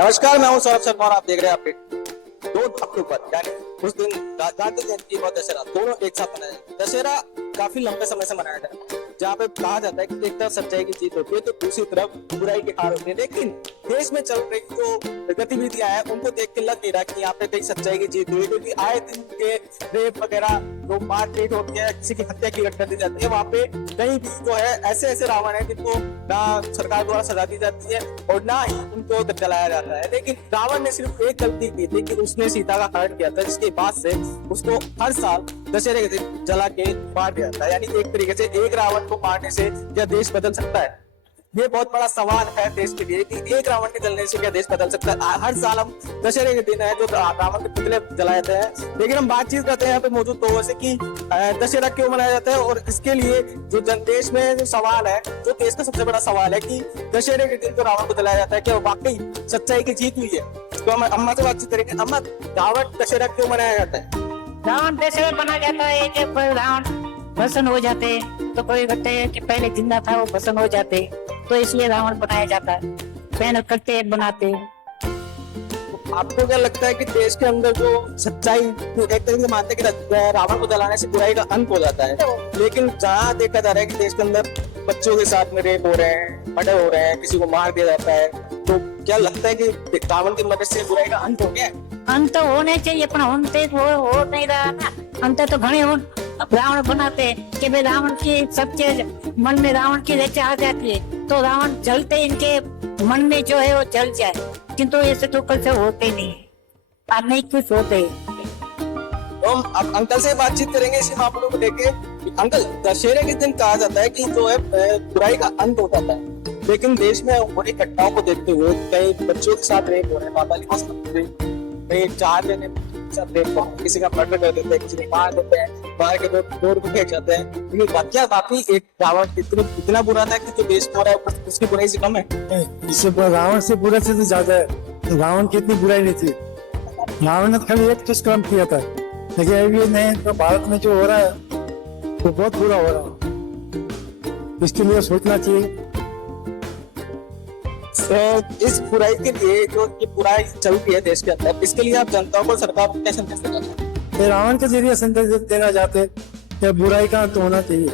नमस्कार, मैं हूं सौरभ शर्मा और आप देख रहे हैं अपडेट। 2 अक्टूबर यानी उस दिन गांधी जयंती और दशहरा दोनों एक साथ मनाया जाता है। दशहरा काफी लंबे समय से मनाया जाता है, जहाँ पे कहा जाता है कि एक तरफ सच्चाई की जीत होती है तो दूसरी तरफ बुराई की हार होती है। लेकिन देश में चल रही जो गतिविधियां हैं उनको देख के लग नहीं रहा कि यहाँ पे कहीं सच्चाई की जीत हुई, क्योंकि आए दिन के रेप वगैरह जो मारपीट होती है, किसी की हत्या की घटना दी जाती है, वहाँ पे कहीं भी जो है ऐसे ऐसे रावण है जिनको ना सरकार द्वारा सजा दी जाती है और ना ही उनको जलाया जाता है। लेकिन रावण ने सिर्फ एक गलती की थी कि उसने सीता का हरण किया था, जिसके बाद से उसको हर साल दशहरे के दिन जला के मार दिया था। यानी एक तरीके से एक रावण को मारने से क्या देश बदल सकता है? ये बहुत बड़ा सवाल है देश के लिए कि एक रावण के जलने से क्या देश बदल सकता है। हर साल हम दशहरे के दिन है जो रावण के पुतले जलाए जाते हैं, लेकिन हम बातचीत करते हैं यहाँ पे मौजूद लोगों से कि दशहरा क्यों मनाया जाता है और इसके लिए जो देश में जो सवाल है, जो देश का सबसे बड़ा सवाल है कि दशहरे के दिन जो रावण को जलाया जाता है क्या वाकई सच्चाई की जीत हुई है। तो हम अम्मा से बातचीत करेंगे। अम्मा, रावण दशहरा क्यों मनाया जाता है? रावण दशहरा मनाया जाता है कि रावण भस्म हो जाते, तो कोई कहते हैं कि पहले जिंदा था वो भस्म हो जाते, तो इसलिए रावण बनाया जाता है। मेहनत करते बनाते। आपको क्या लगता है कि देश के अंदर जो सच्चाई एक तरीके से मानते हैं कि रावण को जलाने से बुराई का अंत हो जाता है, लेकिन जहाँ देखा जा रहा है कि देश के अंदर बच्चों के साथ में रेप हो रहे हैं, मर्डर हो रहे हैं, किसी को मार दिया जाता है, तो क्या लगता है कि रावण की मदद से बुराई का अंत हो गया? अंत तो होने चाहिए पर होते वो हो नहीं रहा ना। अंत तो घने रावण बनाते कि भाई रावण की सबके मन में रावण की रेचा आ जाती है तो रावण जलते इनके मन में जो है वो जल जाए, किंतु ऐसे तो कल से होते नहीं और नहीं कुछ होते। तो हम अब अंकल से बातचीत करेंगे इसी मामलों को लेके। अंकल, दशहरे के दिन कहा जाता है कि जो है बुराई का अंत हो जाता है, लेकिन देश में बुरी घटनाओं को देखते हुए कई बच्चों के साथ रेप हो रहे हैं, नाबालिगों कई 4 जने साथ रेप हो, किसी का मर्डर कर देते हैं, किसी को मार देते हैं, मार के रोड पे फेंक जाते हैं। ये वाकया काफी एक रावण इतना बुरा था कि जो देश हो रहा है उसकी बुराई से कम है। इससे रावण से बुरा से तो ज्यादा है। रावण की इतनी बुराई नहीं थी। रावण ने खाली एक दुष्कर्म किया था, लेकिन अभी नहीं तो भारत में जो हो रहा है वो बहुत बुरा हो रहा है। इसके लिए सोचना चाहिए। इस बुराई के लिए जो ये बुराई चल रही है देश के अंदर, इसके लिए आप जनता को सरकार को क्या संदेश देना चाहते हैं? रावण के जरिए संदेश देना चाहते कि बुराई का अंत होना चाहिए।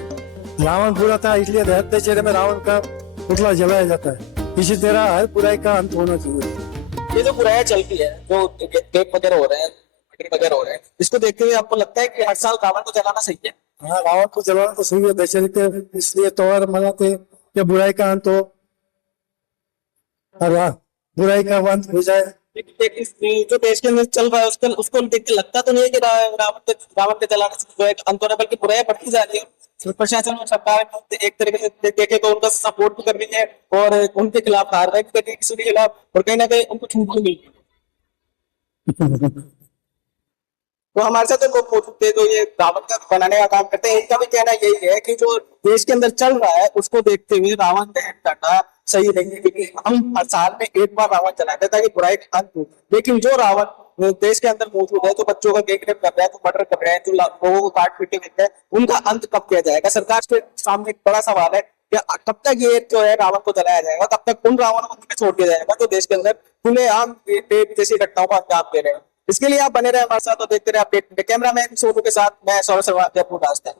रावण बुरा था इसलिए दशहरे में रावण का पुतला जलाया जाता है। इसी तरह हर बुराई का अंत होना चाहिए। ये जो बुराई चल रही है, जो रेप वगैरह हो रहे हैं, मर्डर वगैरह हो रहे हैं, इसको देखते हुए आपको लगता है कि हर साल रावण को जलाना सही है? हाँ, रावण को जलाना तो सही है। दशहरे के इसलिए त्योहार मनाते कि बुराई का अंत हो और बुराई का अंत हो जाए। जो देश के अंदर चल रहा है उसको देख के लगता तो नहीं है कि रावण के जलाने से बुराई का अंत हो रहा है, बल्कि बुराई बढ़ती जा रही है। प्रशासन और सरकार एक तरीके से देखे तो उनका सपोर्ट भी कर रही है और उनके खिलाफ कार्रवाई भी कर रही है किसी के खिलाफ, और कहीं ना कहीं उनको छूट भी मिलती है। तो हमारे साथ लोग मौजूद थे जो ये रावण का बनाने का काम करते हैं। इनका भी कहना यही है कि जो देश के अंदर चल रहा है उसको देखते हुए रावण दहन करना सही नहीं है, क्योंकि हम हर साल में एक बार रावण चलाते हैं ताकि बुराई का अंत हो। लेकिन जो रावण देश के अंदर मौजूद है, जो बच्चों का गैंग रेप कर रहा है, जो मर्डर कर रहे हैं, जो लोगों को काट पीट के हैं, उनका अंत कब किया जाएगा? सरकार के सामने एक बड़ा सवाल है कि कब तक ये जो है रावण को जलाया जाएगा, कब तक उन रावणों को छोड़ दिया जाएगा जो देश के अंदर खुलेआम रेप जैसी घटनाओं को अंजाम दे रहे हैं। इसके लिए आप बने रहे हमारे साथ और देखते रहे अपडेट। कैमरा मैन सोनू के साथ मैं सौरभ शर्मा, जयपुर राजस्थान।